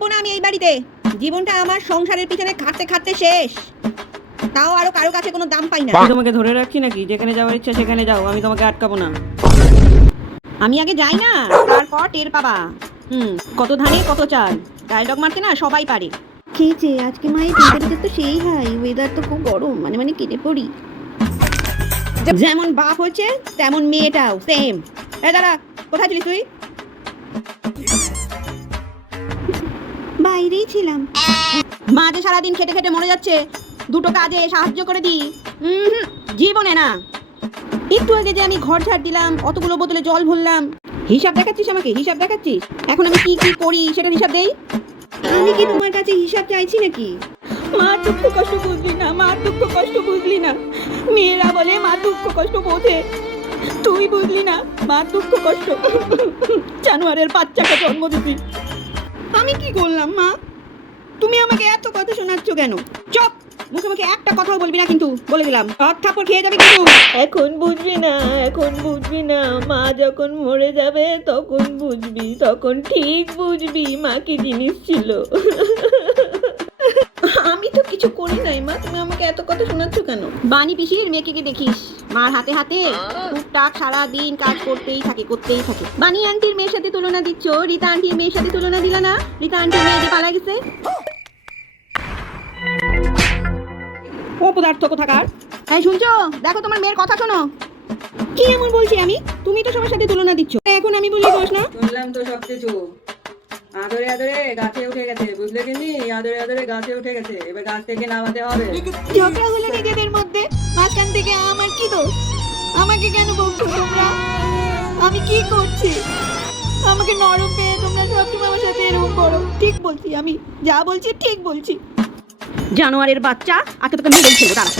থাকবো না আমি এই বাড়িতে। জীবনটা আমার সংসারের পিছনে খাটতে খাটতে শেষ, তাও আরো কারো কাছে কোনো দাম পাই না। তোমাকে ধরে রাখছি নাকি? যেখানে যাওয়ার ইচ্ছা সেখানে যাও, আমি তোমাকে আটকাবো না। আমি আগে যাই না, তারপর টের পাবা। কত ধানে কত চাল, ডায়লগ মারতে না সবাই পারে। খেয়েছে আজকে মায়ের টেম্পারেচার তো সেই হাই, ওয়েদার তো খুব গরম, মানে কেটে পড়ি। যেমন বাপ হচ্ছে তেমন মেয়েটাও সেম। এই দাঁড়া, কোথায় ছিলিস তুই? বাইরেই ছিলাম। মা যে সারাদিন খেটে খেটে মরে যাচ্ছে, দুটো কাজে সাহায্য করে দিই? জীবনে না। একটু আগে যে আমি ঘর ঝাড় দিলাম, অতগুলো বোতলে জল ভরলাম, হিসাব দেখাচ্ছিস আমাকে? হিসাব দেখাচ্ছিস? এখন আমি কি কি করি সেটার হিসাব দেই? আমি কি তোমার কাছে হিসাব চাইছি নাকি? মা দুঃখ কষ্ট বুঝলি না, মা দুঃখ কষ্ট বুঝলি না। মেয়েরা বলে মা দুঃখ কষ্ট বোঝে, তুই বুঝলি না মা দুঃখ কষ্ট। জানোয়ারের বাচ্চাকে জন্ম দিবি। আমি কি করলাম মা? তুমি আমাকে এত কথা শোনাচ্ছ কেন? চুপ, মুখে মুখে একটা কথাও বলবি না কিন্তু, বলে দিলাম। এক থাপ্পড় খেয়ে যাবি কিন্তু। এখন বুঝবি না, এখন বুঝবি না। মা যখন মরে যাবে তখন বুঝবি, তখন ঠিক বুঝবি মা কি জিনিস ছিল। আমি তো কিছু করি নাই মা, তুমি আমাকে এত কথা শোনাচ্ছ কেন? বানি পিসির মেয়েকে কি দেখিস, মার হাতে হাতে টুকটাক সারা দিন কাজ করতেই থাকে। বানি আন্টির মেয়ের সাথে তুলনা দিচ্ছ, রীতা আন্টির মেয়ের সাথে তুলনা দিলা না? রীতা আন্টির মেয়ে যে পালা গেছে। অপদার্থ কোথাকার। এই শুনছো? দেখো তোমার মেয়ের কথা শোনো। কি এমন বলছি আমি? তুমি তো সবার সাথে তুলনা দিচ্ছ, এখন আমি বললি দোষ না? শুনলাম তো সবকিছু। আদরে আদরে গাছে উঠে গেছে, বুঝলে কিনি? আদরে আদরে গাছে উঠে গেছে, এবার গাছ থেকে নামাতে হবে। ঝগড়া হলো নিজেদের মধ্যে, মাঝখান থেকে আমার কি দোষ? আমাকে কেন বকছো তোমরা? আমি কি করছি? আমাকে নরম পেয়ে তোমরা সবসময় আমার সাথে এরকম করো। ঠিক বলছি, আমি যা বলছি ঠিক বলছি। জানোয়ারের বাচ্চা, আজকে তোকে মেরেই ছিল। দাঁড়া।